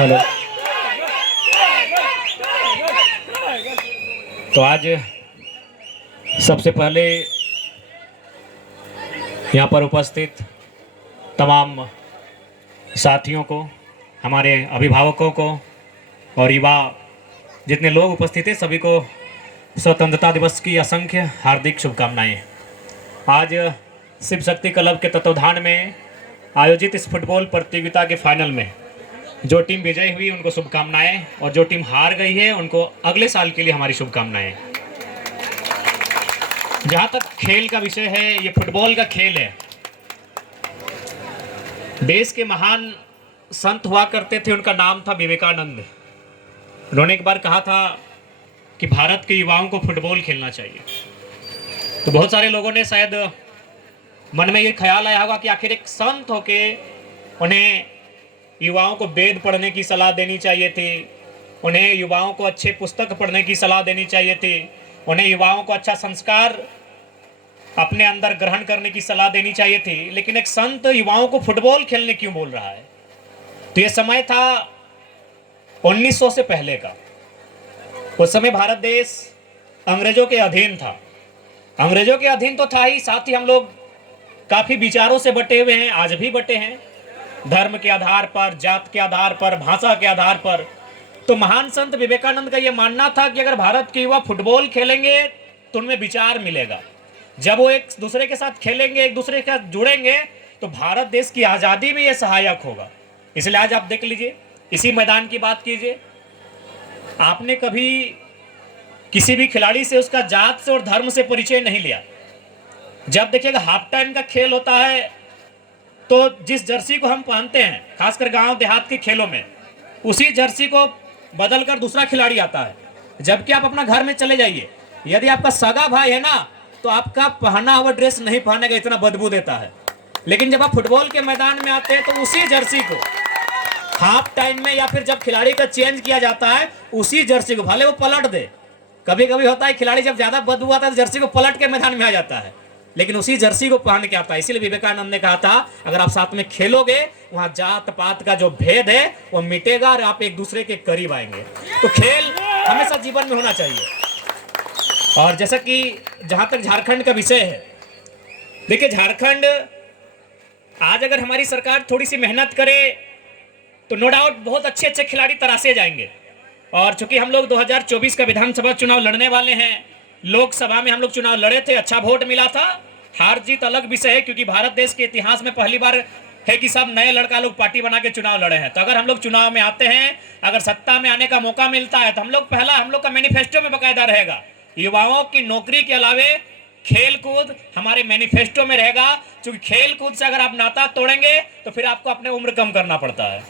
Hello. तो आज सबसे पहले यहाँ पर उपस्थित तमाम साथियों को, हमारे अभिभावकों को और युवा जितने लोग उपस्थित हैं सभी को स्वतंत्रता दिवस की असंख्य हार्दिक शुभकामनाएं। आज शिव शक्ति क्लब के तत्वाधान में आयोजित इस फुटबॉल प्रतियोगिता के फाइनल में जो टीम विजयी हुई उनको शुभकामनाएं और जो टीम हार गई है उनको अगले साल के लिए हमारी शुभकामनाएं। जहां तक खेल का विषय है, ये फुटबॉल का खेल है। देश के महान संत हुआ करते थे, उनका नाम था विवेकानंद। उन्होंने एक बार कहा था कि भारत के युवाओं को फुटबॉल खेलना चाहिए। तो बहुत सारे लोगों ने शायद मन में ये ख्याल आया होगा कि आखिर एक संत होके उन्हें युवाओं को वेद पढ़ने की सलाह देनी चाहिए थी, उन्हें युवाओं को अच्छे पुस्तक पढ़ने की सलाह देनी चाहिए थी, उन्हें युवाओं को अच्छा संस्कार अपने अंदर ग्रहण करने की सलाह देनी चाहिए थी। लेकिन एक संत युवाओं को फुटबॉल खेलने क्यों बोल रहा है? तो ये समय था 1900 से पहले का। उस समय भारत देश अंग्रेजों के अधीन था। अंग्रेजों के अधीन तो था ही, साथ ही हम लोग काफी विचारों से बटे हुए हैं, आज भी बटे हैं, धर्म के आधार पर, जात के आधार पर, भाषा के आधार पर। तो महान संत विवेकानंद का यह मानना था कि अगर भारत के युवा फुटबॉल खेलेंगे तो उनमें विचार मिलेगा। जब वो एक दूसरे के साथ खेलेंगे, एक दूसरे के साथ जुड़ेंगे, तो भारत देश की आज़ादी में यह सहायक होगा। इसलिए आज आप देख लीजिए, इसी मैदान की बात कीजिए, आपने कभी किसी भी खिलाड़ी से उसका जात से और धर्म से परिचय नहीं लिया। जब देखिएगा हाफ टाइम का खेल होता है तो जिस जर्सी को हम पहनते हैं, खासकर गांव देहात के खेलों में, उसी जर्सी को बदलकर दूसरा खिलाड़ी आता है। जबकि आप अपना घर में चले जाइए, यदि आपका सगा भाई है ना, तो आपका पहना हुआ ड्रेस नहीं पहनेगा, इतना बदबू देता है। लेकिन जब आप फुटबॉल के मैदान में आते हैं तो उसी जर्सी को हाफ टाइम में या फिर जब खिलाड़ी का चेंज किया जाता है, उसी जर्सी को भले वो पलट दे, कभी कभी होता है खिलाड़ी जब ज्यादा बदबू आता है तो जर्सी को पलट के मैदान में आ जाता है, लेकिन उसी जर्सी को पहन के आता है। इसीलिए विवेकानंद ने कहा था अगर आप साथ में खेलोगे, वहां जात पात का जो भेद है वो मिटेगा और आप एक दूसरे के करीब आएंगे। तो खेल हमेशा जीवन में होना चाहिए। और जैसा कि जहां तक झारखंड का विषय है, देखिए झारखंड आज अगर हमारी सरकार थोड़ी सी मेहनत करे तो नो डाउट बहुत अच्छे अच्छे खिलाड़ी तराशे जाएंगे। और चूंकि हम लोग 2024 का विधानसभा चुनाव लड़ने वाले हैं, लोकसभा में हम लोग चुनाव लड़े थे, अच्छा वोट मिला था। हार जीत अलग विषय है, क्योंकि भारत देश के इतिहास में पहली बार है कि सब नए लड़का लोग पार्टी बना के चुनाव लड़े हैं। तो अगर हम लोग चुनाव में आते हैं, अगर सत्ता में आने का मौका मिलता है, तो हम लोग का मैनिफेस्टो में बकायदा रहेगा युवाओं की नौकरी के अलावे खेल कूद हमारे मैनिफेस्टो में रहेगा। क्योंकि खेल कूद से अगर आप नाता तोड़ेंगे तो फिर आपको अपने उम्र कम करना पड़ता है।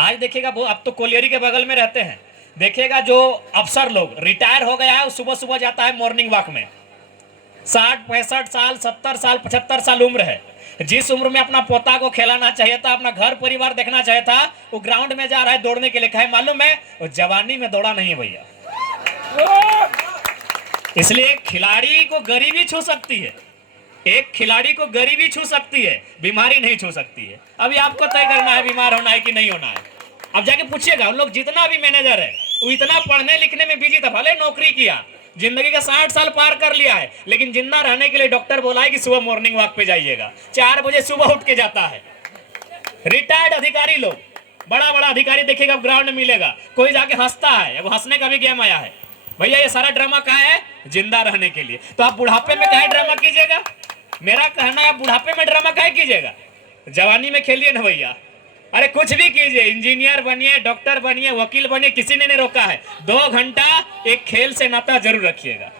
आज देखिएगा, वो अब तो कोलियरी के बगल में रहते हैं, देखिएगा जो अफसर लोग रिटायर हो गया है, सुबह सुबह जाता है मॉर्निंग वॉक में। 60 65 साल 70 साल 75 साल उम्र है। जिस उम्र में अपना पोता को खिलाना चाहिए था, अपना घर परिवार देखना चाहिए था, वो ग्राउंड में जा रहा है दौड़ने के लिए। कहे मालूम है, वो जवानी में दौड़ा नहीं है भैया। इसलिए खिलाड़ी को गरीबी छू सकती है, एक खिलाड़ी को गरीबी छू सकती है, बीमारी नहीं छू सकती है। अभी आपको तय करना है बीमार होना है कि नहीं होना है। अब जाके पूछिएगा, उन लोग जितना भी मैनेजर है वो इतना पढ़ने लिखने में बिजी था, भले नौकरी किया, जिंदगी का 60 साल पार कर लिया है, लेकिन जिंदा रहने के लिए डॉक्टर बोला है कि सुबह मॉर्निंग वॉक पे जाइएगा। 4 बजे सुबह उठ के जाता है। रिटायर्ड अधिकारी लोग, बड़ा बड़ा अधिकारी देखिएगा ग्राउंड में मिलेगा, कोई जाके हंसता है, वो हंसने का भी गेम आया है। भैया ये सारा ड्रामा कहाँ है? जिंदा रहने के लिए। तो आप बुढ़ापे में काहे ड्रामा कीजिएगा? मेरा कहना है, आप बुढ़ापे में ड्रामा काहे कीजिएगा? जवानी में खेलिए ना भैया। अरे कुछ भी कीजिए, इंजीनियर बनिए, डॉक्टर बनिए, वकील बनिए, किसी ने नहीं रोका है। 2 घंटा एक खेल से नाता जरूर रखिएगा।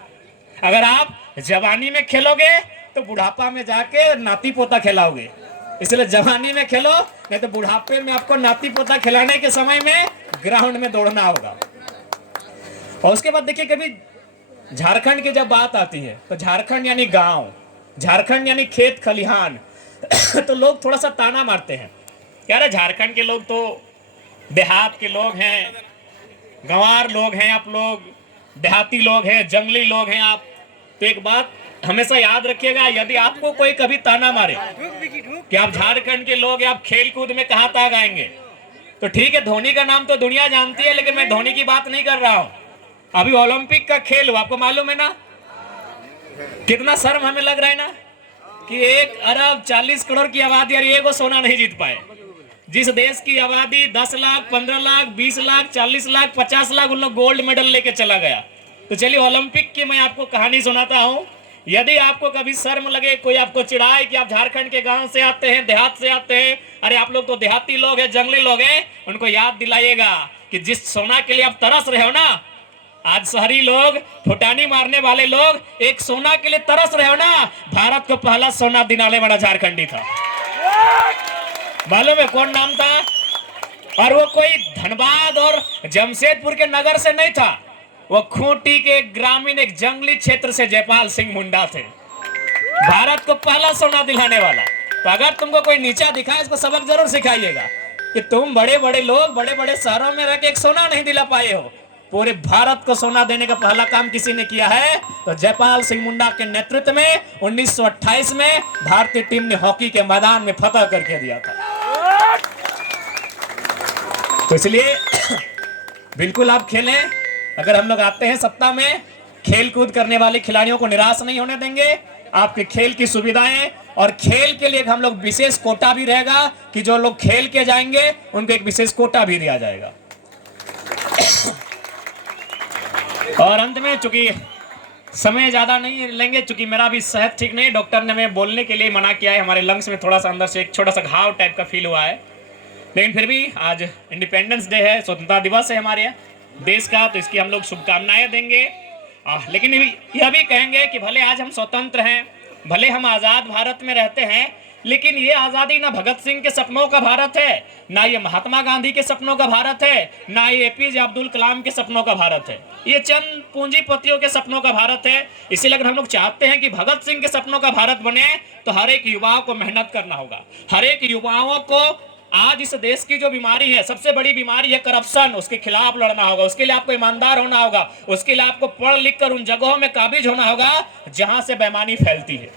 अगर आप जवानी में खेलोगे तो बुढ़ापा में जाके नाती पोता खिलाओगे। इसलिए जवानी में खेलो, नहीं तो बुढ़ापे में आपको नाती पोता खिलाने के समय में ग्राउंड में दौड़ना होगा। और उसके बाद देखिए, कभी झारखंड की जब बात आती है तो झारखंड यानी गांव, झारखंड यानी खेत खलिहान तो लोग थोड़ा सा ताना मारते हैं, यार झारखंड के लोग तो देहात के लोग हैं, गंवार लोग हैं, आप लोग देहाती लोग हैं, जंगली लोग हैं आप। तो एक बात हमेशा याद रखिएगा, यदि आपको कोई कभी ताना मारे कि आप झारखंड के लोग, आप खेल कूद में कहाँ तक आएंगे, तो ठीक है, धोनी का नाम तो दुनिया जानती है, लेकिन मैं धोनी की बात नहीं कर रहा हूं। अभी ओलंपिक का खेल हुआ, आपको मालूम है ना, कितना शर्म हमें लग रहा है ना कि 1 अरब 40 करोड़ की आबादी और ये को सोना नहीं जीत पाए। जिस देश की आबादी 10 लाख 15 लाख 20 लाख 40 लाख 50 लाख उन लोग गोल्ड मेडल लेके चला गया। तो चलिए ओलंपिक की मैं आपको कहानी सुनाता हूं। यदि आपको कभी शर्म लगे, कोई आपको चिढ़ाए कि आप झारखंड के गांव से आते हैं, देहात से आते हैं, अरे आप लोग तो देहाती लोग हैं, जंगली लोग हैं, उनको याद दिलाइएगा कि जिस सोना के लिए आप तरस रहे हो ना, आज शहरी लोग, फुटानी मारने वाले लोग एक सोना के लिए तरस रहे हो ना, भारत को पहला सोना दिलाने वाला झारखंडी था। मालूम है कौन नाम था? और वो कोई धनबाद और जमशेदपुर के नगर से नहीं था, वो खूंटी के ग्रामीण एक जंगली क्षेत्र से जयपाल सिंह मुंडा थे, भारत को पहला सोना दिलाने वाला। तो अगर तुमको कोई नीचा दिखाए, इसको सबक जरूर सिखाइएगा कि तुम बड़े बड़े लोग बड़े बड़े शहरों में रह के एक सोना नहीं दिला पाए हो। पूरे भारत को सोना देने का पहला काम किसी ने किया है, तो जयपाल सिंह मुंडा के नेतृत्व में 1928 में भारतीय टीम ने हॉकी के मैदान में फतह करके दिया था। तो इसलिए बिल्कुल आप खेलें। अगर हम लोग आते हैं सत्ता में, खेल कूद करने वाले खिलाड़ियों को निराश नहीं होने देंगे। आपके खेल की सुविधाएं और खेल के लिए हम लोग विशेष कोटा भी रहेगा कि जो लोग खेल के जाएंगे उनको एक विशेष कोटा भी दिया जाएगा। और अंत में, चूंकि समय ज्यादा नहीं लेंगे, चूंकि मेरा भी सेहत ठीक नहीं, डॉक्टर ने मैं बोलने के लिए मना किया है, हमारे लंग्स में थोड़ा सा अंदर से एक छोटा सा घाव टाइप का फील हुआ है, लेकिन फिर भी आज इंडिपेंडेंस डे है, स्वतंत्रता दिवस है हमारे देश का, तो इसकी हम लोग शुभकामनाएं देंगे। लेकिन यह भी कहेंगे कि भले आज हम स्वतंत्र हैं, भले हम आज़ाद भारत में रहते हैं, लेकिन ये आज़ादी ना भगत सिंह के सपनों का भारत है, ना ये महात्मा गांधी के सपनों का भारत है, ना ये एपीजे अब्दुल कलाम के सपनों का भारत है, ये चंद पूंजीपतियों के सपनों का भारत है। इसीलिए अगर हम लोग चाहते हैं कि भगत सिंह के सपनों का भारत बने, तो हर एक युवाओं को मेहनत करना होगा। हर एक युवाओं को आज इस देश की जो बीमारी है, सबसे बड़ी बीमारी है करप्शन, उसके खिलाफ लड़ना होगा। उसके लिए आपको ईमानदार होना होगा, उसके लिए आपको पढ़ लिख कर उन जगहों में काबिज होना होगा जहां से बेईमानी फैलती है।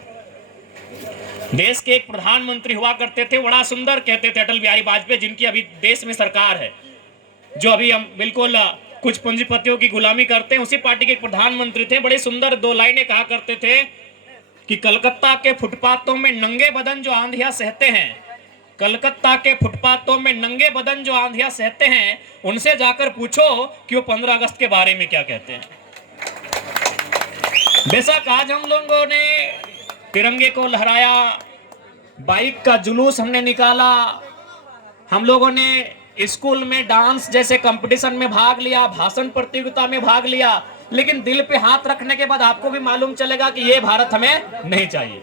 देश के एक प्रधानमंत्री हुआ करते थे, बड़ा सुंदर कहते थे, अटल बिहारी वाजपेयी, जिनकी अभी देश में सरकार है, जो अभी हम बिल्कुल कुछ पूंजीपतियों की गुलामी करते हैं, उसी पार्टी के एक प्रधानमंत्री थे। बड़े सुंदर 2 लाइनें कहा करते थे कि कलकत्ता के फुटपाथों में नंगे बदन जो आंधियां सहते हैं, कलकत्ता के फुटपाथों में नंगे बदन जो आंधियां सहते हैं, उनसे जाकर पूछो कि वो 15 अगस्त के बारे में क्या कहते हैं। बेशक आज हम लोगों ने तिरंगे को लहराया, बाइक का जुलूस हमने निकाला, हम लोगों ने स्कूल में डांस जैसे कंपटीशन में भाग लिया, भाषण प्रतियोगिता में भाग लिया, लेकिन दिल पे हाथ रखने के बाद आपको भी मालूम चलेगा कि ये भारत हमें नहीं चाहिए।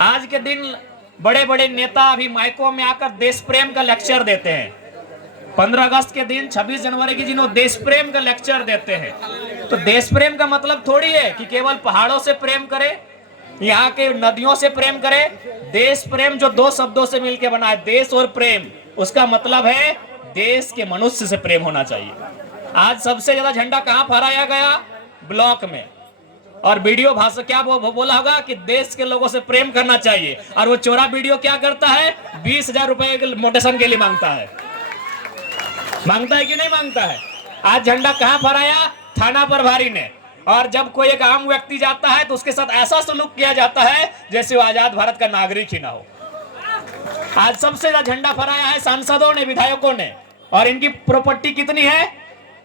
आज के दिन बड़े बड़े नेता अभी माइकों में आकर देश प्रेम का लेक्चर देते हैं। 15 अगस्त के दिन, 26 जनवरी के दिन वो देश प्रेम का लेक्चर देते हैं। तो देश प्रेम का मतलब थोड़ी है कि केवल पहाड़ों से प्रेम करे, यहाँ के नदियों से प्रेम करे। देश प्रेम जो 2 शब्दों से मिलकर बना है, देश और प्रेम, उसका मतलब है देश के मनुष्य से प्रेम होना चाहिए। आज सबसे ज्यादा झंडा कहाँ फहराया गया? ब्लॉक में। और वीडियो भाषा क्या बोला होगा कि देश के लोगों से प्रेम करना चाहिए, और वो चोरा वीडियो क्या करता है? 20,000 रुपए मोटेशन के लिए मांगता है कि नहीं मांगता है? आज झंडा कहाँ फहराया? थाना प्रभारी ने। और जब कोई एक आम व्यक्ति जाता है तो उसके साथ ऐसा सलूक किया जाता है जैसे वो आजाद भारत का नागरिक ही ना हो। आज सबसे ज्यादा झंडा फहराया है सांसदों ने, विधायकों ने, और इनकी प्रॉपर्टी कितनी है?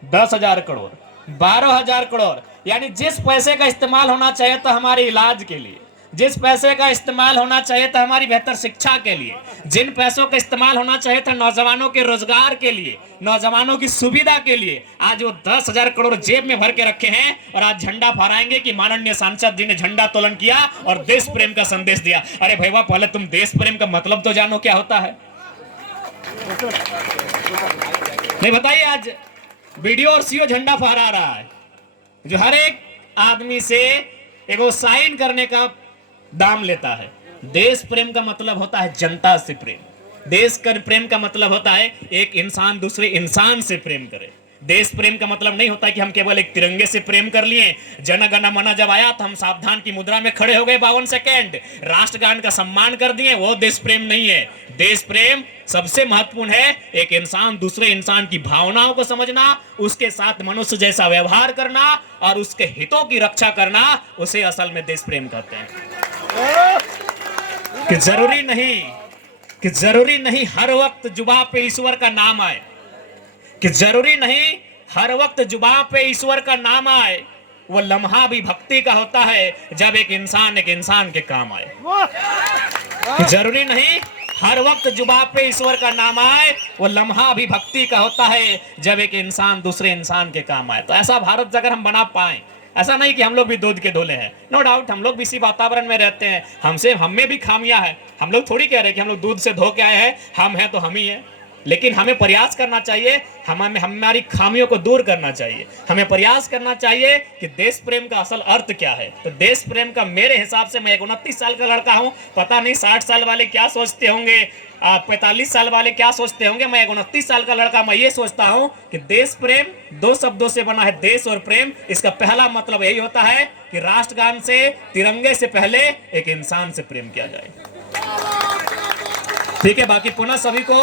10,000 करोड़, 12,000 करोड़। यानी जिस पैसे का इस्तेमाल होना चाहिए था हमारे इलाज के लिए, जिस पैसे का इस्तेमाल होना चाहिए था हमारी बेहतर शिक्षा के लिए, जिन पैसों का इस्तेमाल होना चाहिए था नौजवानों के रोजगार के लिए, नौजवानों की सुविधा के लिए, आज वो 10,000 करोड़ जेब में भर के रखे हैं। और आज झंडा फहराएंगे कि माननीय सांसद जी ने झंडा तोलन किया और देश प्रेम का संदेश दिया। अरे भैया, पहले तुम देश प्रेम का मतलब तो जानो क्या होता है। नहीं बताइए, आज वीडियो और सीओ झंडा फहरा रहा है, जो हर एक आदमी से एगो साइन करने का दाम लेता है। देश प्रेम का मतलब होता है जनता से प्रेम। देश का प्रेम का मतलब होता है एक इंसान दूसरे इंसान से प्रेम करे। देश प्रेम का मतलब नहीं होता कि हम केवल एक तिरंगे से प्रेम कर लिए। जन गण मन जब आया तो हम सावधान की मुद्रा में खड़े हो गए 52 सेकेंड, राष्ट्रगान का सम्मान कर दिए, वो देश प्रेम नहीं है। देश प्रेम सबसे महत्वपूर्ण है एक इंसान दूसरे इंसान की भावनाओं को समझना, उसके साथ मनुष्य जैसा व्यवहार करना और उसके हितों की रक्षा करना, उसे असल में देश प्रेम कहते हैं। कि जरूरी नहीं हर वक्त जुबान पे ईश्वर का नाम आए, कि जरूरी नहीं हर वक्त जुबान पे ईश्वर का नाम आए, वो लम्हा भी भक्ति का होता है जब एक इंसान के काम आए। कि जरूरी नहीं हर वक्त जुबान पे ईश्वर का नाम आए, वो लम्हा भी भक्ति का होता है जब एक इंसान दूसरे इंसान के काम आए। तो ऐसा भारत अगर हम बना पाए, ऐसा नहीं कि हम लोग भी दूध के धोले हैं, नो डाउट हम लोग भी इसी वातावरण में रहते हैं, हम में भी खामियां हैं। हम लोग थोड़ी कह रहे कि हम लोग दूध से धो के आए हैं, हम हैं तो हम ही हैं, लेकिन हमें प्रयास करना चाहिए, हमारी खामियों को दूर करना चाहिए। हमें प्रयास करना चाहिए कि देश प्रेम का असल अर्थ क्या है। तो देश प्रेम का मेरे हिसाब से, मैं 29 साल का लड़का हूं, पता नहीं 60 साल वाले क्या सोचते होंगे, 45 साल वाले क्या सोचते होंगे, मैं 29 साल का लड़का, मैं ये सोचता हूं कि देश प्रेम 2 शब्दों से बना है, देश और प्रेम। इसका पहला मतलब यही होता है कि राष्ट्रगान से, तिरंगे से पहले एक इंसान से प्रेम किया जाए। ठीक है, बाकी पुनः सभी को,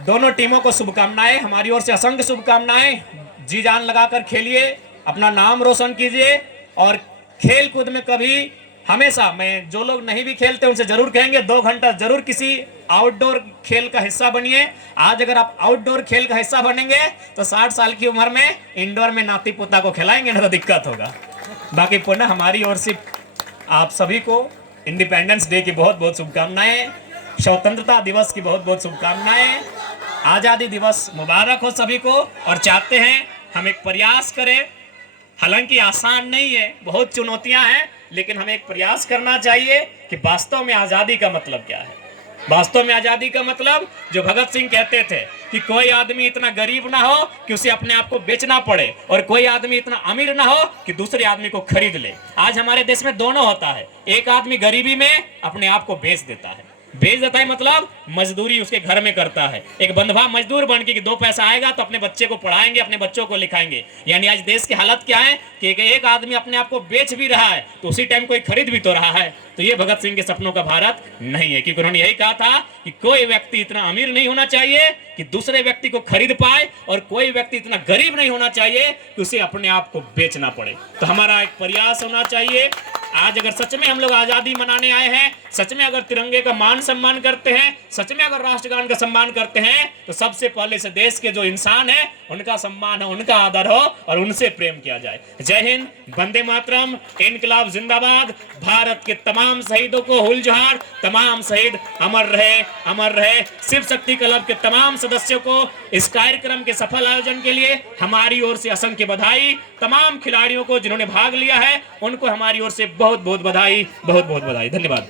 दोनों टीमों को शुभकामनाएं, हमारी ओर से असंख्य शुभकामनाएं। जी जान लगाकर खेलिए, अपना नाम रोशन कीजिए और खेल कूद में कभी हमेशा, मैं जो लोग नहीं भी खेलते उनसे जरूर कहेंगे 2 घंटा जरूर किसी आउटडोर खेल का हिस्सा बनिए। आज अगर आप आउटडोर खेल का हिस्सा बनेंगे तो 60 साल की उम्र में इंडोर में नाती पोता को खिलाएंगे ना, तो दिक्कत होगा। बाकी पुनः हमारी ओर से आप सभी को इंडिपेंडेंस डे की बहुत बहुत शुभकामनाएं, स्वतंत्रता दिवस की बहुत बहुत शुभकामनाएं, आजादी दिवस मुबारक हो सभी को। और चाहते हैं हम एक प्रयास करें, हालांकि आसान नहीं है, बहुत चुनौतियां हैं, लेकिन हमें एक प्रयास करना चाहिए कि वास्तव में आजादी का मतलब क्या है। वास्तव में आजादी का मतलब, जो भगत सिंह कहते थे कि कोई आदमी इतना गरीब ना हो कि उसे अपने आप को बेचना पड़े, और कोई आदमी इतना अमीर ना हो कि दूसरे आदमी को खरीद ले। आज हमारे देश में दोनों होता है, एक आदमी गरीबी में अपने आप को बेच देता है, मतलब मजदूरी उसके घर में करता है, एक बंधवा मजदूर बन के कि 2 पैसा आएगा तो अपने बच्चे को पढ़ाएंगे, अपने बच्चों को लिखाएंगे। यानी आज देश की हालत क्या है कि एक आदमी अपने आप को बेच भी रहा है तो उसी टाइम कोई खरीद भी तो रहा है। तो ये भगत सिंह के सपनों का भारत नहीं है, क्योंकि उन्होंने यही कहा था कि कोई व्यक्ति इतना अमीर नहीं होना चाहिए कि दूसरे व्यक्ति को खरीद पाए, और कोई व्यक्ति इतना गरीब नहीं होना चाहिए कि उसे अपने आप को बेचना पड़े। तो हमारा एक प्रयास होना चाहिए। आज अगर सच में हम लोग आजादी मनाने आए हैं, सच में अगर तिरंगे का मान सम्मान करते हैं, सच में अगर राष्ट्रगान का सम्मान करते हैं, तो सबसे पहले से देश के जो इंसान है उनका सम्मान हो, उनका आदर हो और उनसे प्रेम किया जाए। जय हिंद, वंदे मातरम, इनकलाब जिंदाबाद। भारत के तमाम शहीदों को हुल जोहार, तमाम शहीद अमर रहे, अमर रहे। शिव शक्ति क्लब के तमाम सदस्यों को इस कार्यक्रम के सफल आयोजन के लिए हमारी ओर से असंख्य बधाई। तमाम खिलाड़ियों को जिन्होंने भाग लिया है उनको हमारी ओर से बहुत बहुत बधाई, बहुत बहुत बधाई। धन्यवाद।